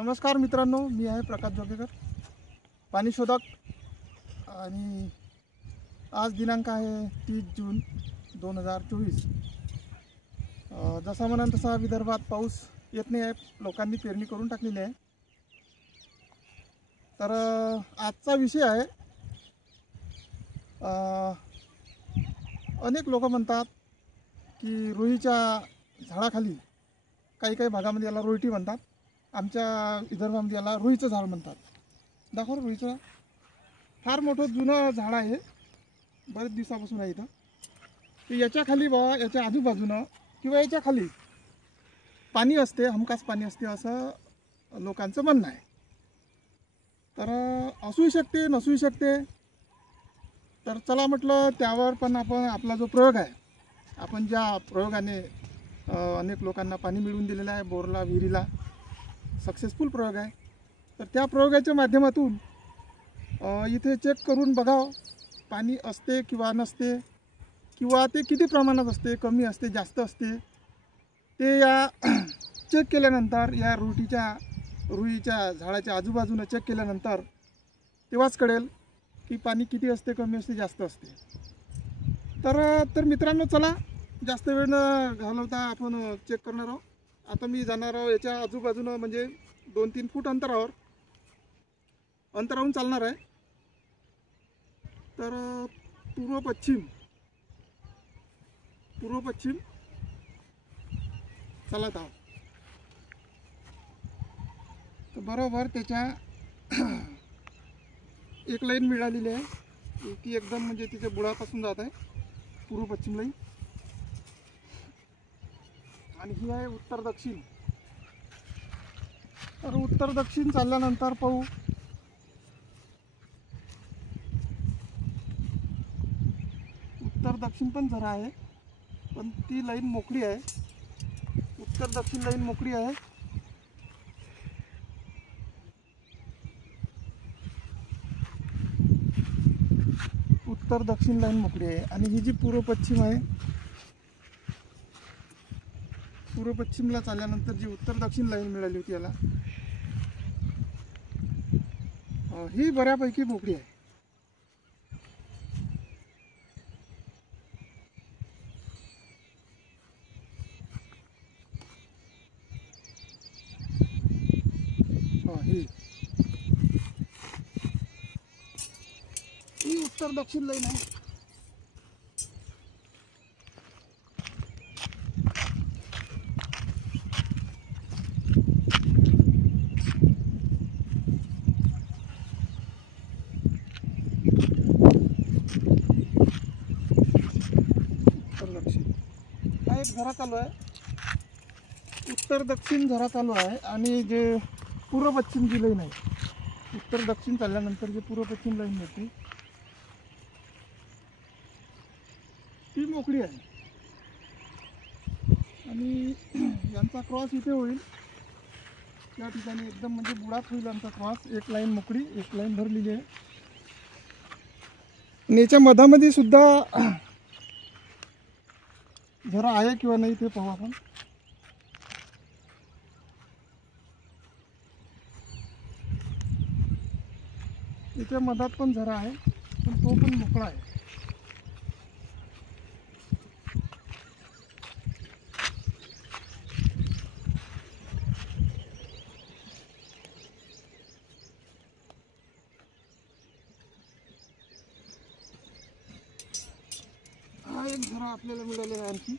नमस्कार मित्रांनो, मी आहे प्रकाश जोगेकर, पाणी शोधक. आणि आज दिनांक आहे 30 जून 2024. जसा म्हणाल तसा विदर्भात पाऊस येत नाही आहे. लोकांनी पेरणी करून टाकलेली आहे. तर आजचा विषय आहे, अनेक लोक म्हणतात की रुईच्या झाडाखाली, काही भागामध्ये याला रोईटी म्हणतात, आमच्या विदर्भामध्ये याला रुईचं झाड म्हणतात. दाखव रुईचं. फार मोठं जुनं झाड आहे, बरेच दिवसापासून आहे इथं. तर याच्या खाली याच्या आजूबाजूनं किंवा याच्या खाली पाणी असते, हमखास पाणी असते असं लोकांचं म्हणणं आहे. तर असूही शकते, नसूही शकते. तर चला म्हटलं त्यावर पण आपण आपला जो प्रयोग आहे, आपण ज्या प्रयोगाने अनेक लोकांना पाणी मिळवून दिलेलं आहे, बोरला, विहिरीला, सक्सेसफुल प्रयोग आहे. तर त्या प्रयोगाच्या माध्यमातून इथे चेक करून बघावं, पाणी असते किंवा नसते, किंवा ते किती प्रमाणात असते, कमी असते, जास्त असते. ते या चेक केल्यानंतर, या रुईच्या झाडाच्या आजूबाजूनं चेक केल्यानंतर तेव्हाच कळेल की पाणी किती असते, कमी असते, जास्त असते. तर मित्रांनो, चला जास्त वेळ न घालवता आपण चेक करणार आहोत. आता मी जाणार आहोत याच्या आजूबाजूनं, म्हणजे 2-3 फूट अंतरावरून चालणार आहे. तर पूर्व पश्चिम चालत आहोत. तर बरोबर त्याच्या एक लाईन मिळालेली आहे, ती एकदम म्हणजे तिच्या बुडापासून जात आहे, पूर्व पश्चिम लाईन. आणि ही आहे उत्तर दक्षिण. तर उत्तर दक्षिण चालल्यानंतर पाहू, उत्तर दक्षिण पण जरा आहे, पण ती लाईन मोकळी आहे. उत्तर दक्षिण लाईन मोकळी आहे. उत्तर दक्षिण लाईन मोकळी आहे. आणि ही जी पूर्व पश्चिम आहे, पूर्व पश्चिमला चालल्यानंतर जी उत्तर दक्षिण लाईन मिळाली होती याला, ही बऱ्यापैकी मोकळी आहे. ही उत्तर दक्षिण लाईन आहे. एक झरा चालू आहे, उत्तर दक्षिण झरा चालू आहे. आणि जे पूर्व पश्चिम जी लाईन आहे, उत्तर दक्षिण चालल्यानंतर जे पूर्व पश्चिम लाईन होती ती मोकळी आहे. आणि यांचा क्रॉस इथे होईल, त्या ठिकाणी एकदम म्हणजे बुडात होईल आमचा क्रॉस. एक लाईन मोकळी, एक लाईन भरलेली आहे. आणि याच्या मधामध्ये सुद्धा झरा आहे किंवा नाही ते पाहू आपण. याच्या मधात पण झरा आहे, पण तो पण मोकळा आहे. हा एक झरा आपल्याला मिळालेला आहे आणखी.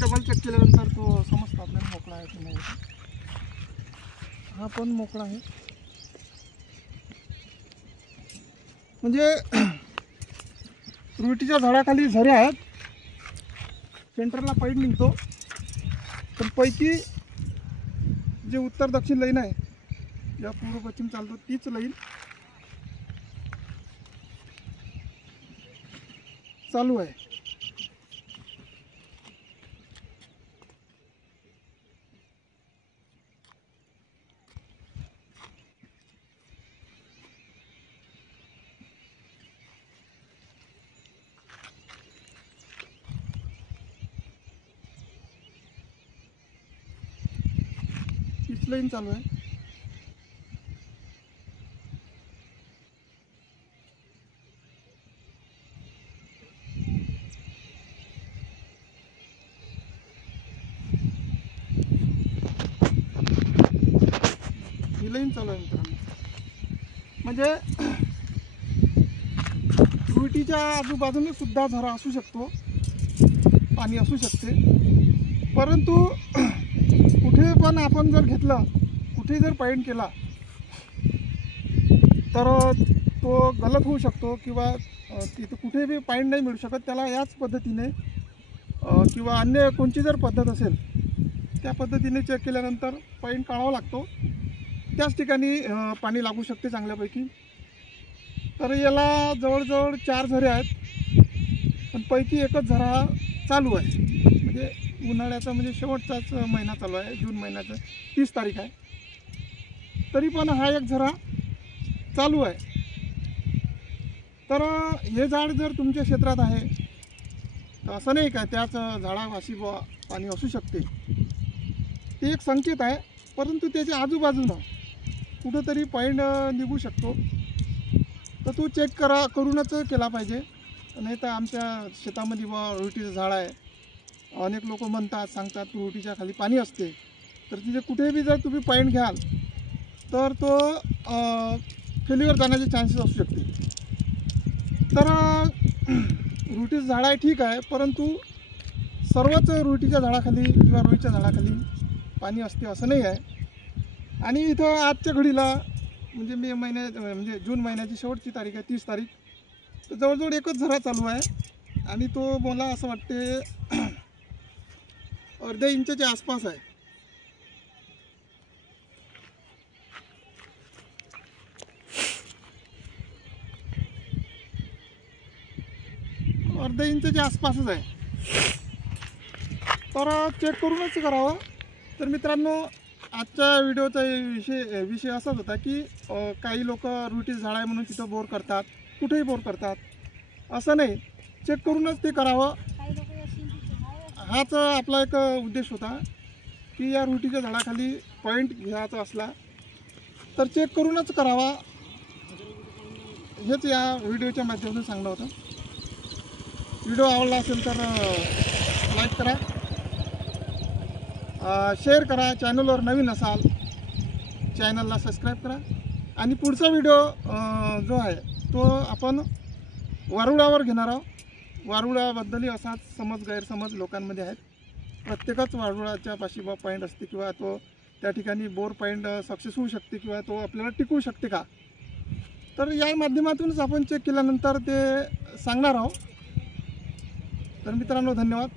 डबल चेक केल्यानंतर तो समजतो आपल्याला मोकळा आहे की नाही. हा पण मोकळा आहे. म्हणजे रुईच्या झाडाखाली झरे आहेत, सेंटरला पाईप निघतो. पण पैकी जे उत्तर दक्षिण लाईन आहे, या पूर्व पश्चिम चालतो, तीच लाईन चालू आहे. पिच लाईन चालू आहे. ही लाईन चालू आहे मित्रांनो. म्हणजे रुईटीच्या आजूबाजूने सुद्धा झरा असू शकतो, पाणी असू शकते. परंतु कुठे पण आपण जर घेतलं, कुठे जर पॉईंट केला तर तो गलत होऊ शकतो किंवा तिथे कुठे बी पॉईंट नाही मिळू शकत. त्याला याच पद्धतीने किंवा अन्य कोणती जर पद्धत असेल त्या पद्धतीने चेक केल्यानंतर पॉईंट काढावा लागतो. त्याच ठिकाणी पाणी लागू शकते चांगल्यापैकी. तर याला जवळजवळ 4 झरे आहेत, पण पैकी एकच झरा चालू आहे. म्हणजे उन्हाळ्याचा म्हणजे शेवटचाच महिना चालू आहे, जून महिन्याचा 30 तारीख आहे, तरी पण हा एक झरा चालू आहे. तर हे झाड जर तुमच्या क्षेत्रात आहे तर असं नाही का त्याच झाडापाशी पाणी असू शकते, ते एक संकेत आहे. परंतु त्याच्या आजूबाजूनं कुठंतरी पॉईंट निघू शकतो, तर तो चेक करूनच केला पाहिजे. नाही तर आमच्या शेतामध्ये रुईटीचं झाड आहे, अनेक लोक म्हणतात सांगतात रुईटीच्या खाली पाणी असते, तर तिथे कुठे बी जर तुम्ही पॉईंट घ्याल तर तो फेल्युअर जाण्याचे चान्सेस असू शकते. तर रुईटीचं झाड आहे ठीक आहे, परंतु सर्वच रुईटीच्या झाडाखाली किंवा रुईच्या झाडाखाली पाणी असते असं नाही आहे. आणि इथं आजच्या घडीला म्हणजे मे महिन्यात म्हणजे जून महिन्याची शेवटची तारीख आहे 30 तारीख, तर जवळजवळ एकच झरा चालू आहे आणि तो मला असं वाटते अर्ध्या इंचाच्या आसपास आहे. अर्ध्या इंचाच्या आसपासच आहे. तर चेक करूनच करावं. तर मित्रांनो, आजच्या व्हिडिओचा विषय असाच होता की काही लोक रुईटीचं झाड आहे म्हणून तिथं बोर करतात, कुठेही बोर करतात. असं नाही, चेक करूनच ते करावं. हाच आपला एक उद्देश होता की या रुईटीच्या झाडाखाली पॉईंट घ्यायचा असला तर चेक करूनच करावा, हेच या व्हिडिओच्या माध्यमातून सांगणं होतं. व्हिडिओ आवडला असेल तर लाईक करा, शेअर करा. चॅनलवर नवीन असाल चॅनलला सबस्क्राईब करा. आणि पुढचा व्हिडिओ जो आहे तो आपण वारुळावर घेणार आहोत. वारुळाबद्दलही असाच गैरसमज लोकांमध्ये आहेत. प्रत्येकच वारुळाच्या पाशी पॉईंट असते किंवा तो त्या ठिकाणी बोर पॉईंट सक्सेस होऊ शकते किंवा तो आपल्याला टिकवू शकते का, तर या माध्यमातूनच आपण चेक केल्यानंतर ते सांगणार आहोत. तर मित्रांनो, धन्यवाद.